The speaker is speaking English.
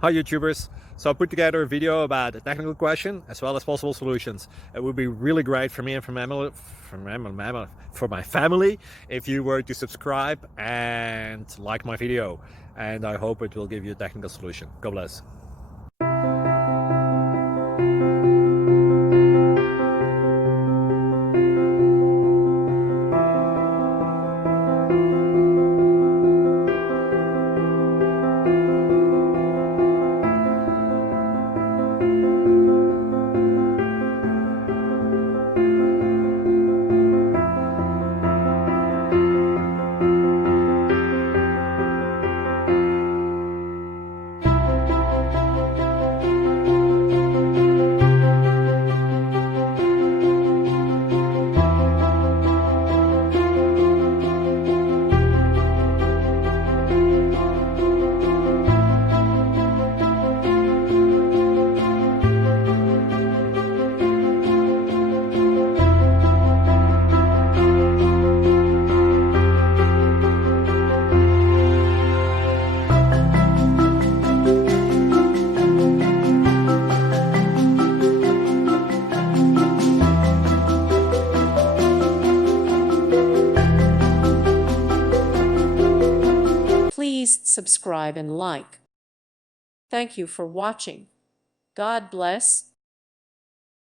Hi YouTubers! So I put together a video about a technical question as well as possible solutions. It would be really great for me and for my family if you were to subscribe and like my video, and I hope it will give you a technical solution. God bless. Please subscribe and like. Thank you for watching. God bless.